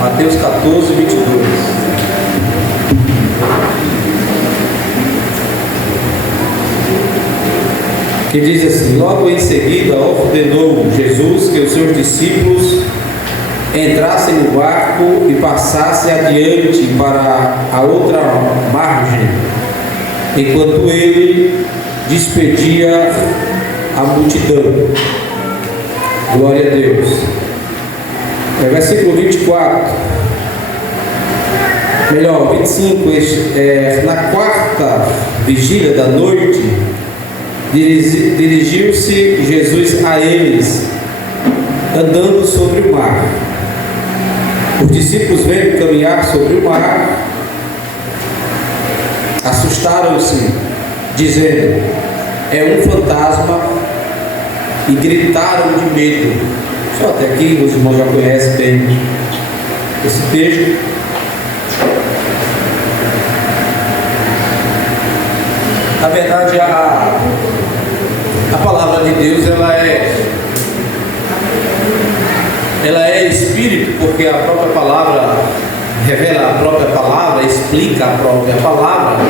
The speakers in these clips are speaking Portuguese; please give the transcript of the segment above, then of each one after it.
Mateus 14, 22. Que diz assim: logo em seguida ordenou Jesus que os seus discípulos entrassem no barco e passassem adiante para a outra margem, enquanto ele despedia a multidão. Glória a Deus. Versículo 24, melhor, 25. Na quarta vigília da noite, dirigiu-se Jesus a eles, andando sobre o mar. Os discípulos, vendo caminhar sobre o mar, assustaram-se, dizendo: é um fantasma, e gritaram de medo. Só até aqui os irmãos já conhecem bem esse texto. Na verdade, a palavra de Deus ela é espírito, porque a própria palavra revela a própria palavra, explica a própria palavra.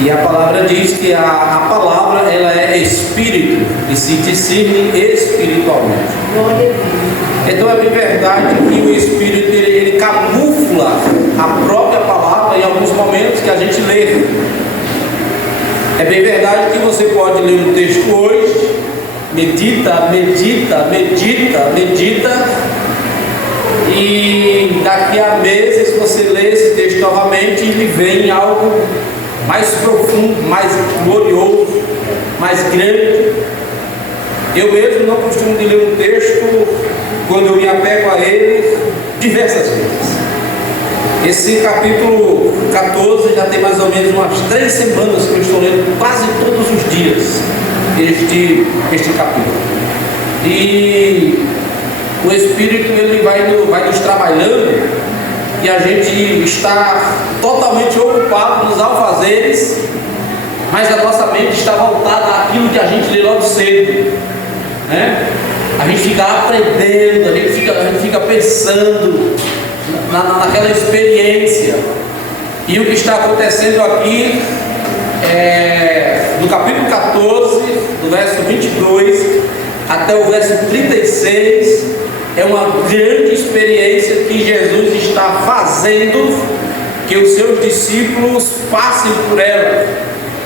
E a palavra diz que a palavra ela é espírito e se discerne espiritualmente. Então é bem verdade que o espírito ele camufla a própria palavra em alguns momentos que a gente lê. É bem verdade que você pode ler um texto hoje, medita, e daqui a meses você lê esse texto novamente e ele vem algo mais profundo, mais glorioso, mais grande. Eu mesmo não costumo de ler um texto quando eu me apego a ele diversas vezes. Esse capítulo 14 já tem mais ou menos umas 3 semanas que eu estou lendo quase todos os dias este capítulo. E o Espírito ele vai nos trabalhando, e a gente está totalmente ocupado nos afazeres, mas a nossa mente está voltada àquilo que a gente lê logo cedo, né? A gente fica aprendendo, a gente fica pensando naquela experiência. E o que está acontecendo aqui no capítulo 14, do verso 22 até o verso 36, é uma grande experiência que Jesus está fazendo, que os seus discípulos passem por ela,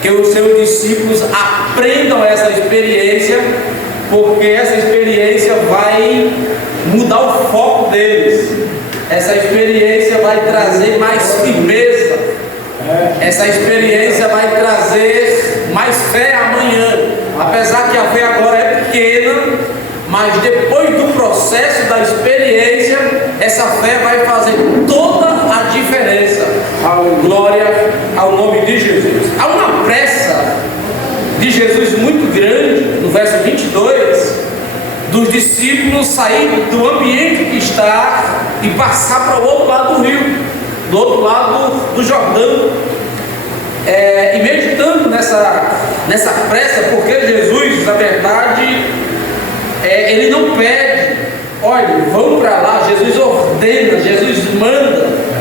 que os seus discípulos aprendam essa experiência, porque essa experiência vai mudar o foco deles. Essa experiência vai trazer mais firmeza. Essa experiência vai trazer mais fé amanhã. Apesar que a fé agora é pequena, mas depois do processo da experiência, essa fé vai fazer toda a diferença. Glória ao nome de Jesus. Há uma pressa de Jesus muito grande, no verso 22, dos discípulos saírem do ambiente que está e passar para o outro lado do rio, do outro lado do Jordão. E meditando nessa pressa, porque Jesus, na verdade, ele não pede, olha, vamos para lá. Jesus ordena, Jesus manda.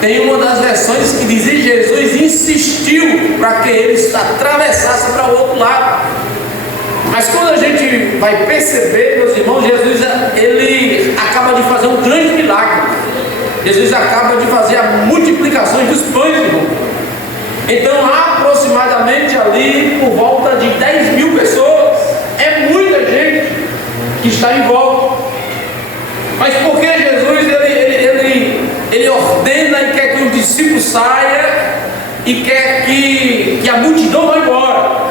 Tem uma das versões que diz que Jesus insistiu para que eles atravessassem para o outro lado. Mas quando a gente vai perceber, meus irmãos, Jesus ele acaba de fazer um grande milagre. Jesus acaba de fazer a multiplicação dos pães, irmão. Então há aproximadamente ali por volta de 10.000 pessoas. É muita gente que está em volta. Mas por que Jesus ele ordena e quer que os discípulos saiam e quer que a multidão vá embora?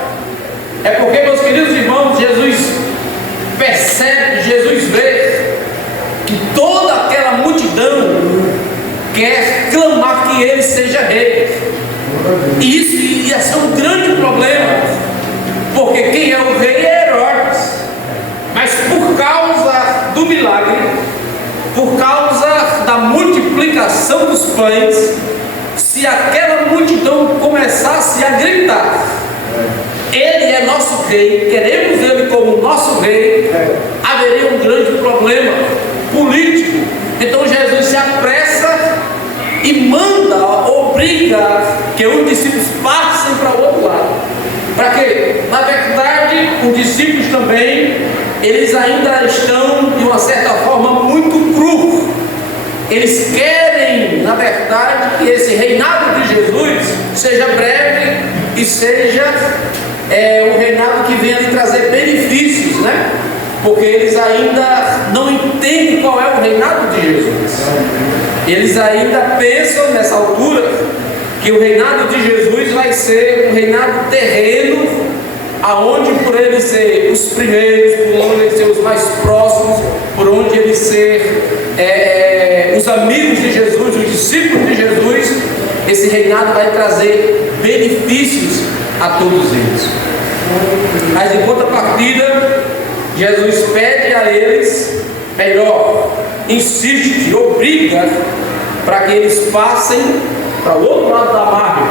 É porque, meus queridos irmãos, Jesus percebe, Jesus vê que toda aquela multidão quer clamar que ele seja rei. E isso ia ser um grande problema, porque quem é o rei é Herodes. Mas por causa do milagre, por causa da multiplicação dos pães, se aquela multidão começasse a gritar: ele é nosso rei, queremos ele como nosso rei, haveria um grande problema político. Então Jesus se apressa e manda, obriga que os discípulos passem para o outro lado. Para quê? Na verdade, os discípulos também, eles ainda estão, de uma certa forma, muito crus. Eles querem, na verdade, que esse reinado de Jesus seja breve e seja um reinado que venha lhe trazer benefícios, né? Porque eles ainda não entendem qual é o reinado de Jesus. Eles ainda pensam nessa altura que o reinado de Jesus vai ser um reinado terreno, aonde por ele ser os primeiros, por onde ele ser os mais próximos, por onde ele ser os amigos de Jesus, os discípulos de Jesus, esse reinado vai trazer benefícios a todos eles. Mas em contrapartida, Jesus pede a eles, melhor, insiste, obriga para que eles passem para o outro lado da margem.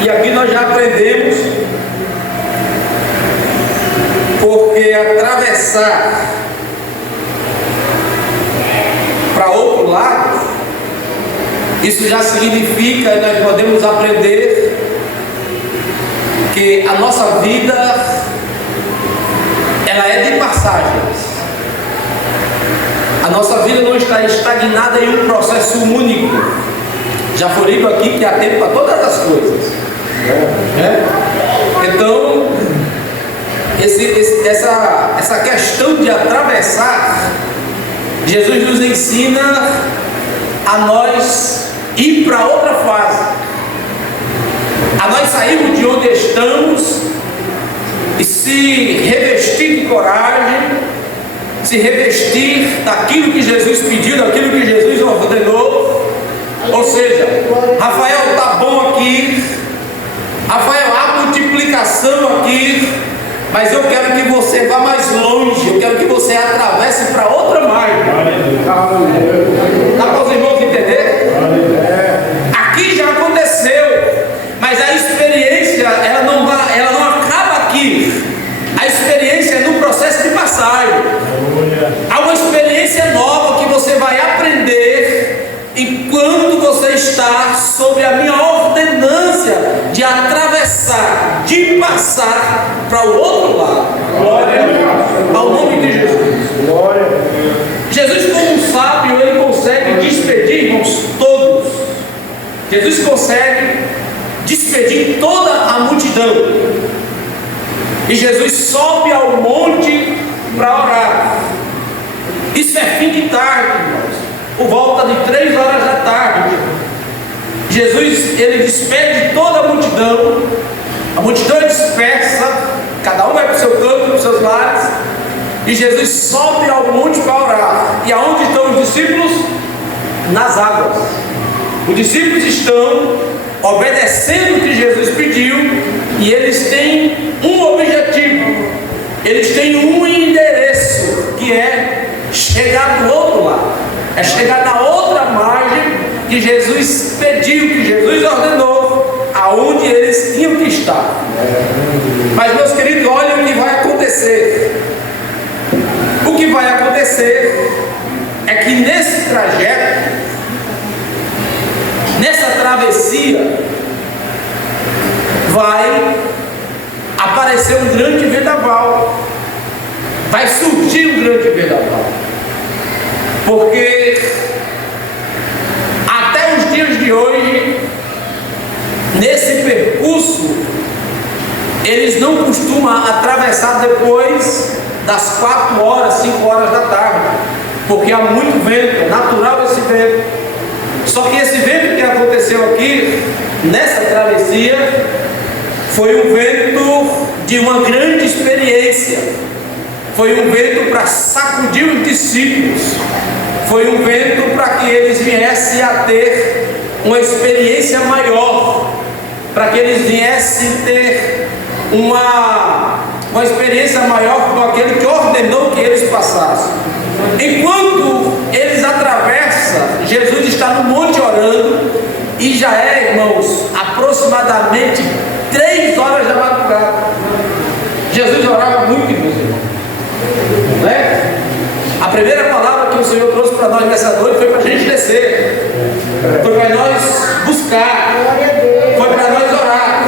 E aqui nós já aprendemos, porque atravessar para outro lado, isso já significa, nós podemos aprender que a nossa vida, ela é de passagens. A nossa vida não está estagnada em um processo único. Já foi dito aqui que há tempo para todas as coisas. Então, essa questão de atravessar, Jesus nos ensina a nós ir para outra fase, a nós sairmos de onde estamos e se revestir de coragem, se revestir daquilo que Jesus pediu, daquilo que Jesus ordenou. Ou seja, Rafael, está bom aqui, Rafael, há multiplicação aqui, mas eu quero que você vá mais longe, eu quero que você atravesse para outra margem. Dá para os irmãos entender? Aqui já aconteceu, mas a experiência ela não acaba aqui. A experiência é no processo de passagem. Há uma experiência nova que você vai aprender enquanto você está sob a minha ordenância de atravessar, de passar para o outro lado. Glória ao nome de Jesus. Glória. Jesus, como um sábio, ele consegue despedir, irmãos, todos. Jesus consegue despedir toda a multidão. E Jesus sobe ao monte para orar. Isso é fim de tarde, irmãos, por volta de 3 horas da tarde. Jesus, ele despede toda a multidão é dispersa, cada um vai para o seu canto, para os seus lares, e Jesus sobe ao monte para orar. E aonde estão os discípulos? Nas águas. Os discípulos estão obedecendo o que Jesus pediu, e eles têm um objetivo, eles têm um endereço, que é chegar do outro lado, é chegar na outra margem que Jesus pediu, que Jesus ordenou, aonde eles tinham que estar. Mas, meus queridos, olhem o que vai acontecer. O que vai acontecer é que nesse trajeto, nessa travessia, vai aparecer um grande vendaval, vai surgir um grande vendaval, porque até os dias de hoje, nesse percurso, eles não costumam atravessar depois das 4 horas, 5 horas da tarde, porque há muito vento, é natural esse vento. Só que esse vento que aconteceu aqui, nessa travessia, foi um vento de uma grande experiência, foi um vento para sacudir os discípulos, foi um vento para que eles viessem a ter uma experiência maior, para que eles viessem ter uma experiência maior com aquele que ordenou que eles passassem. Enquanto eles atravessam, Jesus está no monte orando, e já é, irmãos, aproximadamente 3 horas da madrugada. Jesus orava muito, meus irmãos, né? primeira palavra que o Senhor trouxe para nós nessa noite foi para a gente descer, foi para nós buscar, foi para nós orar.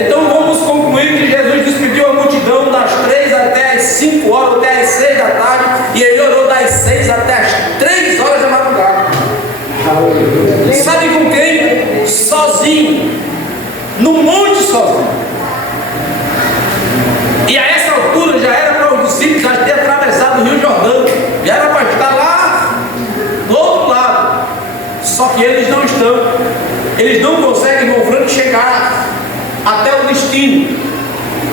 Então vamos concluir que Jesus despediu a multidão das 3 até as 5 horas, até as 6 da tarde, e ele orou das 6 até as 3 horas da madrugada. Sabe com quem? Sozinho, no monte sozinho. E a essa altura já era para os discípulos já ter atravessado o Rio Jordão, já era para estar lá do outro lado. Só que eles não estão, eles não conseguem, irmão Franco, chegar até o destino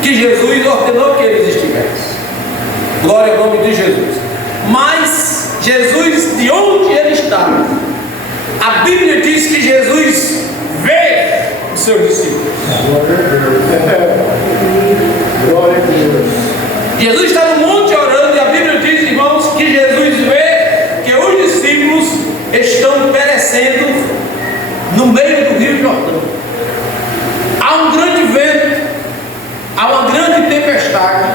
que Jesus ordenou que eles estivessem. Glória ao nome de Jesus. Mas Jesus, de onde ele está, a Bíblia diz que Jesus vê os seus discípulos. Glória a Deus. Jesus está no monte orando, e a Bíblia diz, irmãos, que Jesus vê que os discípulos estão perecendo no meio do Rio Jordão. Há um grande vento, há uma grande tempestade,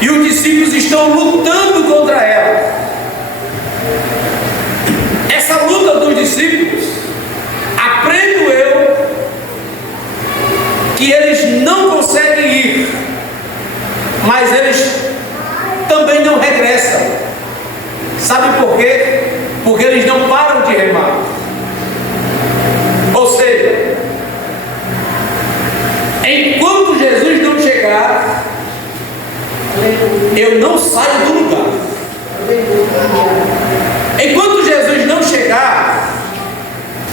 e os discípulos estão lutando contra ela. Essa luta dos discípulos, aprendo eu que eles não conseguem ir, mas eles também não regressam. Sabe por quê? Porque eles não param de remar. Ou seja, enquanto Jesus não chegar, eu não saio do lugar. Enquanto Jesus não chegar,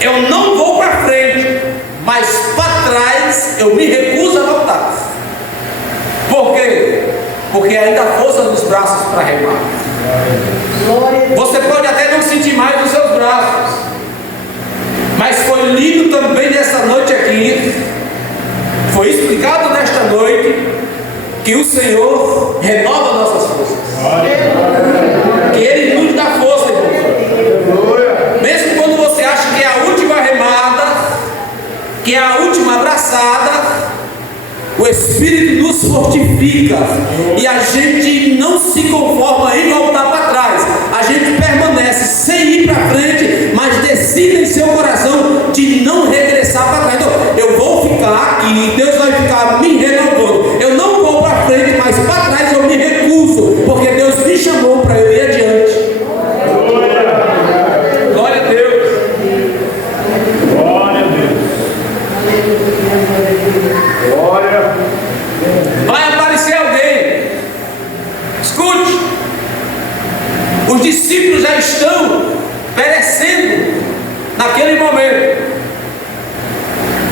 eu não vou para frente, mas para trás eu me recuso a voltar. Por quê? Porque ainda há força nos braços para remar. Você pode até não sentir mais os seus braços, mas foi lindo também nessa noite aqui, foi explicado nesta noite, que o Senhor renova nossas forças, que Ele nos dá força, irmão. Mesmo quando você acha que é a última remada, que é a última abraçada, o Espírito nos fortifica, e a gente não se conforma em voltar para trás, a gente permanece sem ir para frente, mas decide em seu coração de não regressar para trás. Então, eu vou ficar aqui, Deus vai ficar me renovando, eu não vou para frente, mas para trás eu me recuso, porque Deus me chamou para eu ir adiante. Glória a Deus. Glória a Deus. Glória. Vai aparecer alguém. Escute. Os discípulos já estão perecendo naquele momento.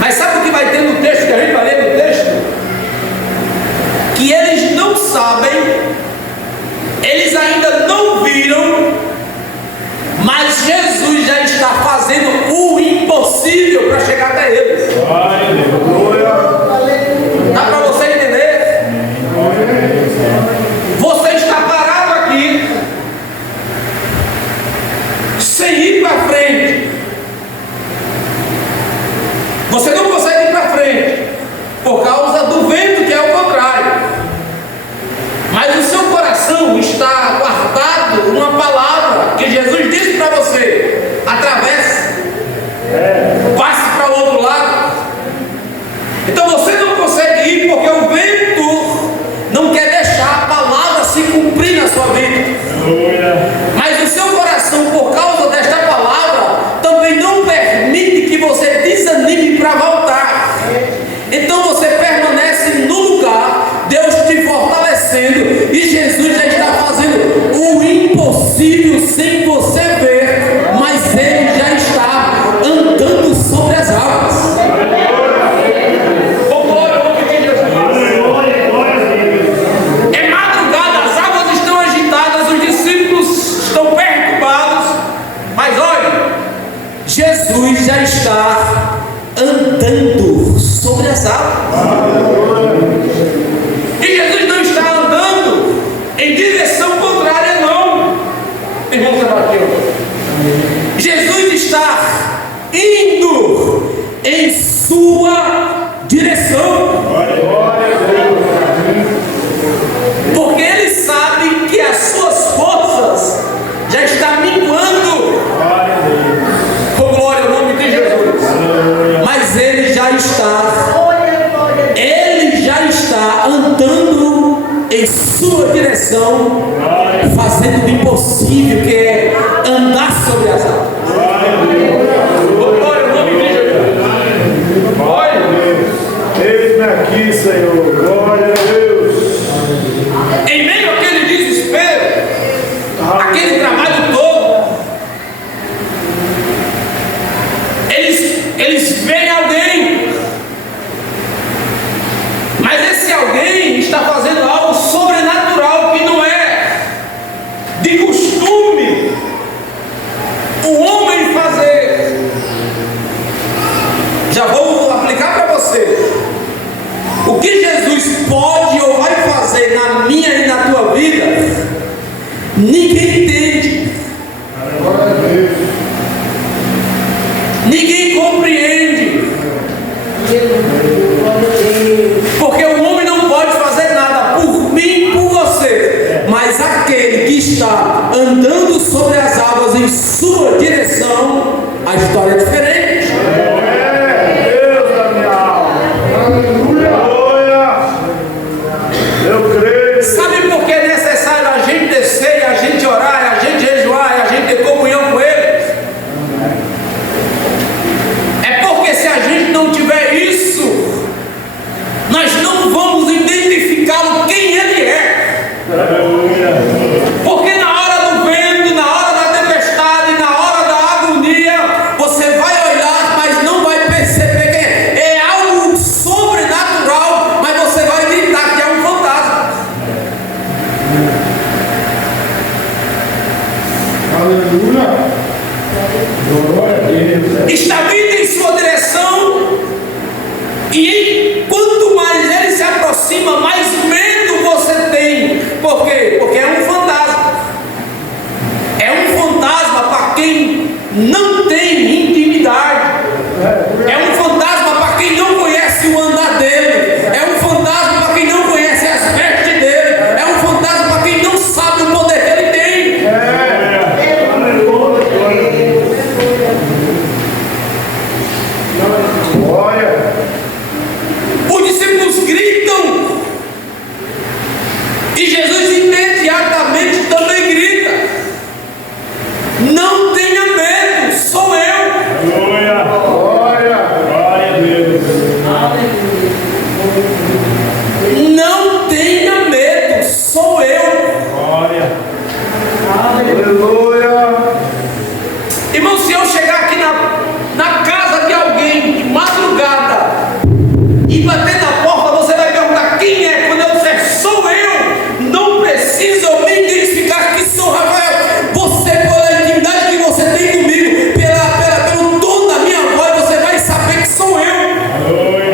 Mas sabe o que vai ter no texto que a gente vai ler no texto? Que eles não sabem, eles ainda não viram, mas Jesus já está fazendo o impossível para chegar até eles. Glória a Deus. Glória. Dá para você entender? Você está parado aqui, sem ir para frente. Você não consegue ir para frente por causa do vento, que é o contrário. sua direção, fazendo o impossível, que é andar sobre as águas. Glória ao nome de Jesus. Glória. Eis-me aqui, Senhor. Glória a Deus. Em meio àquele desespero, aquele trabalho todo, eles veem alguém, mas esse alguém está fazendo algo sobrenatural que não é de costume o homem fazer. Já vou aplicar para você. O que Jesus pode ou vai fazer na minha e na tua vida, ninguém entende, ninguém compreende, porque o homem não pode fazer nada por mim e por você, mas aquele que está andando sobre as águas em sua direção, a história é diferente. Sabe por que é necessário a gente descer, a gente orar, a gente jejuar, a gente ter comunhão com Ele? É porque se a gente não tiver isso, nós não vamos identificá-lo quem Ele é. Porque na hora do vento, na hora da tempestade, na hora da agonia, você vai olhar, mas não vai perceber que é algo sobrenatural, mas você vai gritar que é um fantasma. Aleluia. Glória a Deus. Está vindo em sua direção, e quanto mais ele se aproxima, mais medo você tem. Por quê? Porque é um fantasma. É um fantasma para quem não tem intimidade. É um fantasma para quem não conhece o andar dele. É um fantasma para quem não conhece as vestes dele. É um fantasma para quem não sabe o poder que ele tem. Glória. Os discípulos gritam, e Jesus imediatamente também grita: não tenha medo, sou eu. Glória. Glória. Glória a Deus. Não tenha medo, sou eu. Glória. Aleluia. Irmão, se eu chegar aqui na casa de alguém de madrugada e bater na porta, você vai perguntar quem é. Quando eu disser sou eu, não precisa eu me identificar que sou Rafael. Você, pela intimidade que você tem comigo, pelo tom da minha voz, você vai saber que sou eu.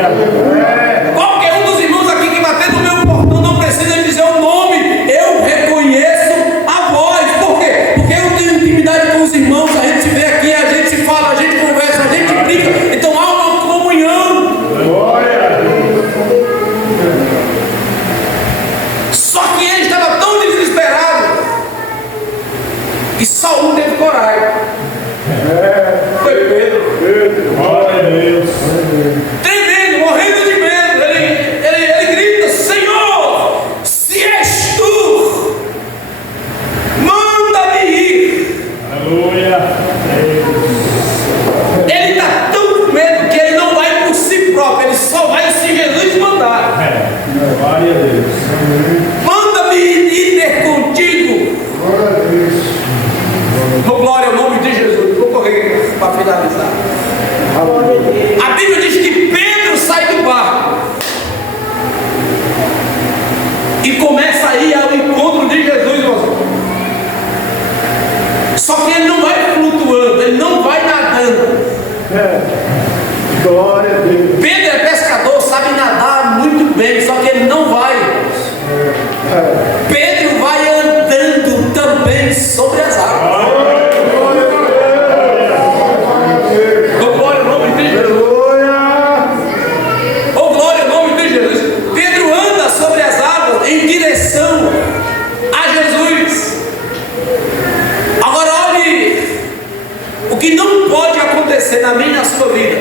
Aleluia. Qualquer um dos irmãos aqui que bater no meu portão não precisa dizer o nome, eu reconheço a voz. Por quê? Porque eu tenho intimidade com os irmãos, a gente se vê aqui, a gente se fala, a gente conversa, a gente brinca, então há uma comunhão. Glória. Só que ele estava tão desesperado que só um teve coragem. Foi Pedro. Glória a Deus. Tremendo, morrendo de medo. Ele grita: Senhor, se és tu, manda-me ir. Aleluia. Ele está tão com medo que ele não vai por si próprio, ele só vai se Jesus mandar. Glória a Deus. Manda-me ir ter contigo. Glória a Deus. Glória ao nome de Jesus. Vou correr para finalizar. A Bíblia diz que Pedro sai do barco e começa a ir ao encontro de Jesus, irmão. Só que ele não vai flutuando, ele não vai nadando. Glória a Deus. Pedro é pescador, sabe nadar muito bem, só que ele não vai. Pedro vai andando também sobre as águas. Glória ao nome de Jesus. Oh, glória ao nome de Jesus. Pedro anda sobre as águas em direção a Jesus. Agora olhe o que não pode acontecer na minha e na sua vida.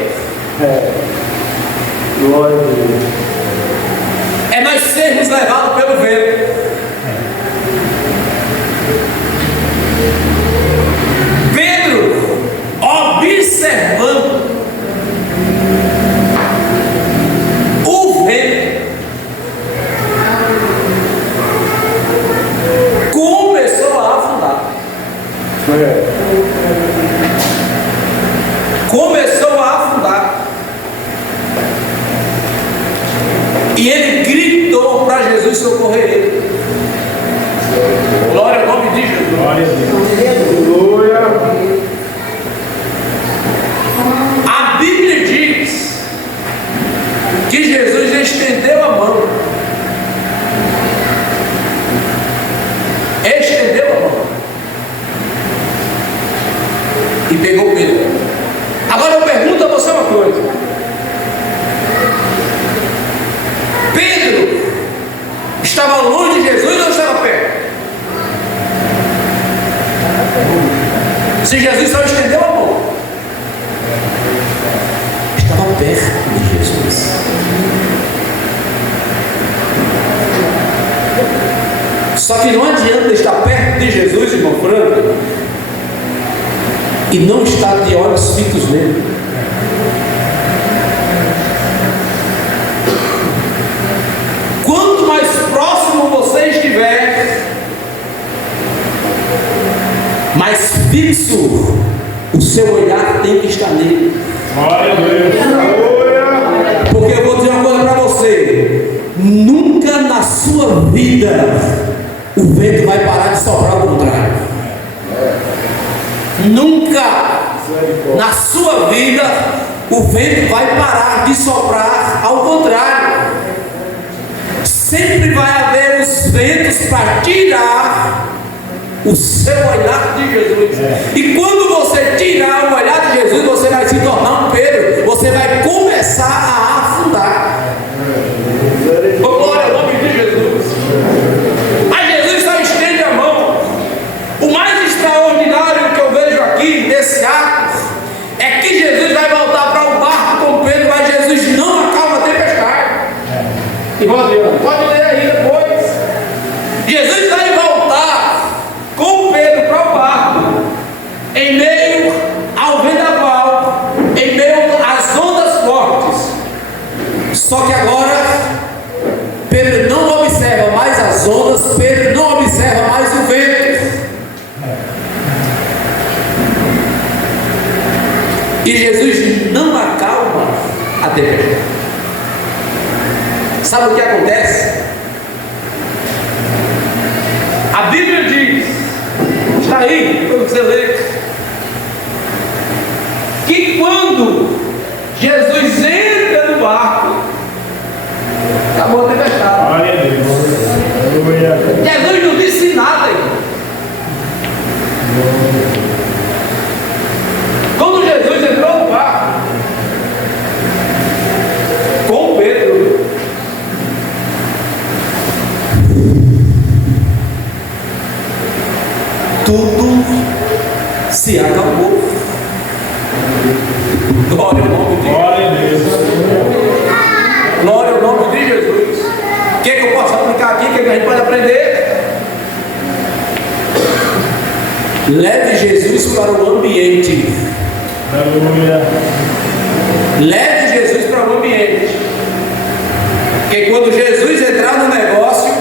Se Jesus só estendeu a mão, estava perto de Jesus. Só que não adianta estar perto de Jesus, irmão Franco, e não estar de olhos fitos nele. Quanto mais próximo você estiver, mais fixo o seu olhar tem que estar nele. Glória a Deus. Porque eu vou dizer uma coisa para você: nunca na sua vida o vento vai parar de soprar ao contrário. Nunca na sua vida o vento vai parar de soprar ao contrário. Sempre vai haver os ventos para tirar o seu olhar de Jesus. E quando você tirar o olhar de Jesus, você vai se tornar um Pedro. Você vai começar a afundar. Glória ao nome de Jesus. Mas Jesus só estende a mão. O mais extraordinário que eu vejo aqui nesse ato é que Jesus vai voltar para o barco com Pedro, mas Jesus não acalma a tempestade. Irmão Adriano, pode ler aí depois. Jesus vai voltar com Pedro para o barco, em meio ao vendaval, em meio às ondas fortes. Só que agora Pedro não observa mais as ondas, Pedro não observa mais o vento. E Jesus não acalma a tempestade. Sabe o que acontece? A Bíblia diz, está aí, quando você lê, que quando Jesus entra no barco, acabou a tempestade. Glória a Deus. Jesus não disse nada, irmão. Quando Jesus entrou no barco com Pedro, tudo se acabou. Glória ao nome de Jesus. Glória a Deus. Glória ao nome de Jesus. O que eu posso aplicar aqui? O que a gente pode aprender? Leve Jesus para o ambiente. Aleluia. Leve Jesus para o ambiente. Porque quando Jesus entrar no negócio,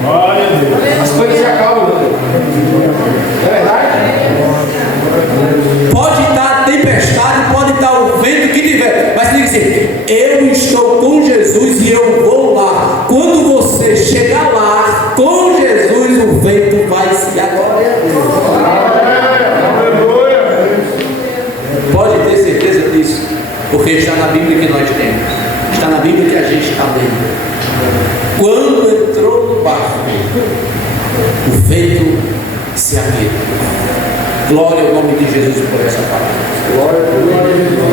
Glória a Deus. as coisas se acalmam. É verdade? Pode estar a tempestade, pode estar o vento que tiver, mas tem que dizer: eu estou com Jesus e eu vou lá. Quando você chegar lá com Jesus, o vento vai se acalmar. Pode ter certeza disso, porque está na Bíblia que nós temos, está na Bíblia que a gente está lendo. Quando entrou no barco, o vento se aquietou. Glória ao nome de Jesus por essa palavra.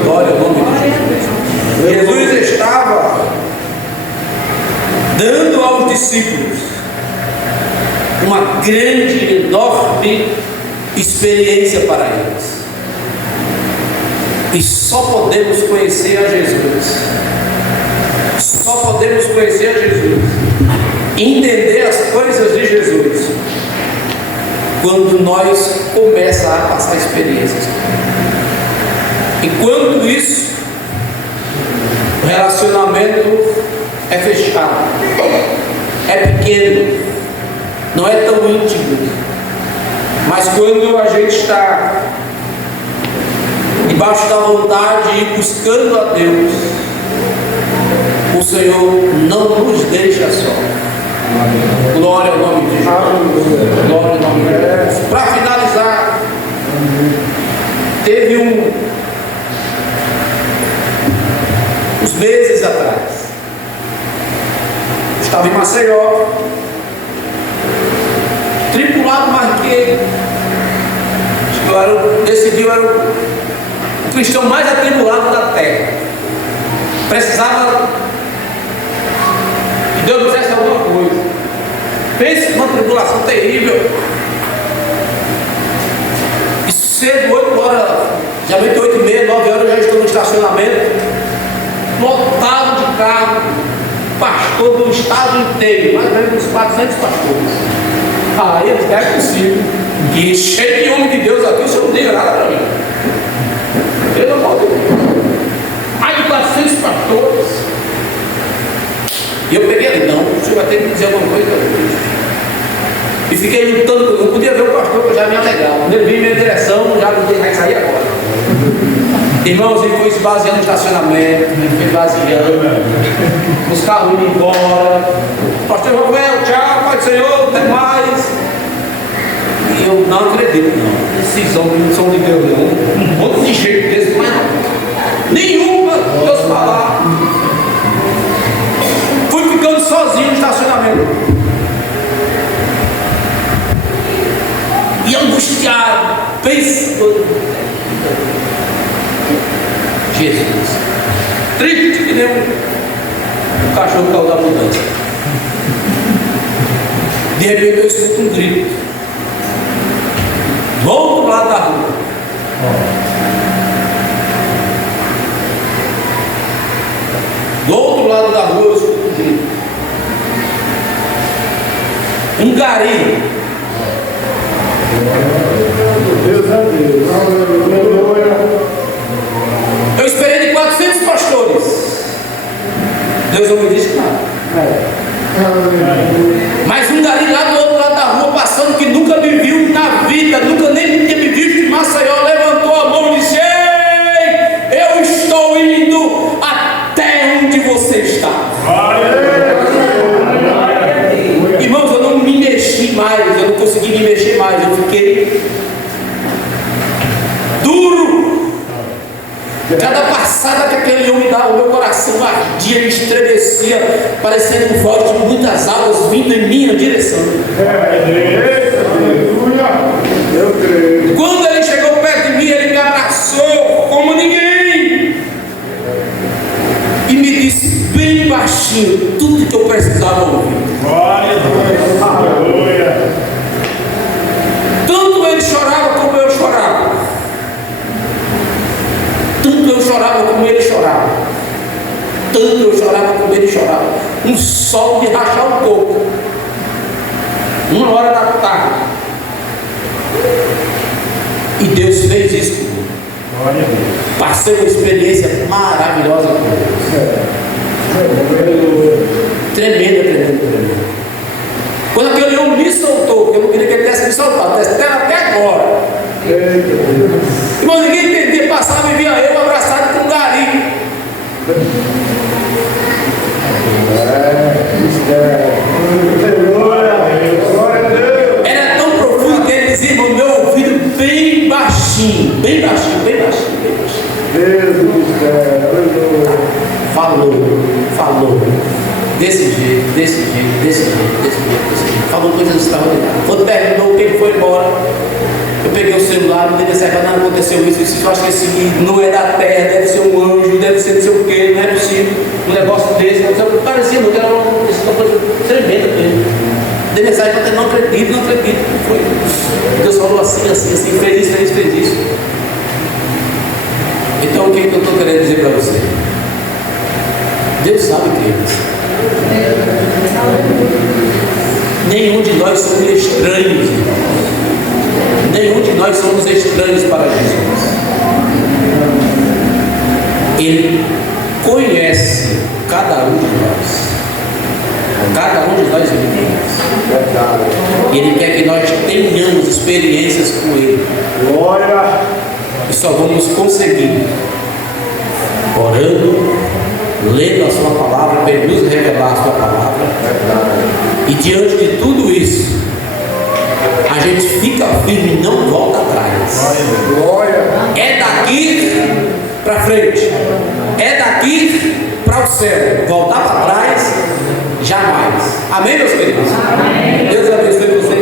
Glória ao nome de Jesus. Jesus estava dando aos discípulos uma grande, enorme experiência para eles. E só podemos conhecer a Jesus. Só podemos conhecer a Jesus, entender as coisas de Jesus, quando nós começamos a passar experiências. Enquanto isso, o relacionamento é fechado, é pequeno, não é tão íntimo. Mas quando a gente está debaixo da vontade e buscando a Deus, o Senhor não nos deixa só. Glória ao nome de Jesus. Glória ao nome de Jesus. Para finalizar, teve uns meses atrás, estava em Maceió, tripulado marquei. Nesse dia eu era o cristão mais atribulado da terra. Precisava que Deus me fizesse alguma coisa. Pense numa tribulação terrível. cedo, 8 horas, geralmente 8h30, 9 horas eu já estou no estacionamento, lotado de carro, pastor do estado inteiro, mais ou menos uns 400 pastores. Aí eles é possível, e cheio de homem de Deus aqui, o senhor não diga nada para mim. Pelo amor de Deus. Mais de 400 pastores. E eu peguei ali, não, o senhor vai ter que dizer alguma coisa para Deus. E fiquei lutando, não podia ver o pastor, que eu já me alegava. Quando ele veio em minha direção, já não tinha que sair agora. Irmãos, ele foi esvaziando o estacionamento, ele foi esvaziando, os carros indo embora. Pastor Rafael, tchau, Pai do Senhor, até mais. E eu não acredito, não. Esses homens não são de Deus, não. Um monte de jeito desse, mas não. Nenhuma, Deus falar. Fui ficando sozinho no estacionamento. E angustiado, pensando. Jesus. Triste que nem um cachorro caiu da mudança. De repente eu escuto um grito. Do outro lado da rua. Do outro lado da rua eu escuto um grito. Um gari. Deus é Deus. Eu esperei de 400 pastores. Deus não me disse nada. Mas um gari lá do outro lado da rua, passando, que nunca me viu na vida, nunca nem tinha me visto em Maceió, levantou a mão e disse: ei, eu estou indo até onde você está. Irmãos, eu não me mexi mais, eu não consegui me mexer mais, eu fiquei duro. Cada passada que aquele homem dava, o meu coração ardia, me estremecia, parecendo voz de muitas águas vindo em minha direção. Eu creio. Quando ele chegou perto de mim, ele me abraçou como ninguém e me disse bem baixinho tudo que eu precisava ouvir. Tanto ele chorava como eu chorava. Tanto eu chorava como ele chorava. Tanto eu chorava como ele chorava. Um sol de rachar um pouco. 1h da tarde. E Deus fez isso comigo. Passei uma experiência maravilhosa com Deus. Tremenda. Quando aquele homem me soltou, que eu não queria que ele tivesse me soltado, até agora. Irmão, ninguém entendia, passava e via eu abraçado com um gari. Era tão profundo que ele dizia no meu ouvido bem baixinho. Falou. Desse jeito. Falou coisas extraordinárias. Quando terminou, o tempo foi embora. Eu peguei o celular, não devia ser, não aconteceu isso. Eu acho que esse não é da terra, deve ser um anjo, deve ser não sei o quê, não é possível. Um negócio desse, parecia muito, era uma coisa tremenda mesmo. Dei mensagem para ele: não acredito. Foi. Deus falou assim, fez isso. Então o que eu estou querendo dizer para você? Deus sabe o que é isso. Nenhum de nós somos estranhos, irmãos. Nenhum de nós somos estranhos para Jesus. Ele conhece cada um de nós. Cada um de nós ele conhece. Ele quer que nós tenhamos experiências com Ele. Glória. E só vamos conseguir orando, lendo a sua palavra, para Ele nos revelar a sua palavra. E diante de tudo isso, a gente fica firme e não volta atrás. Glória. É daqui para frente. É daqui para o céu. Voltar para trás, jamais. Amém, meus queridos? Amém. Deus abençoe você.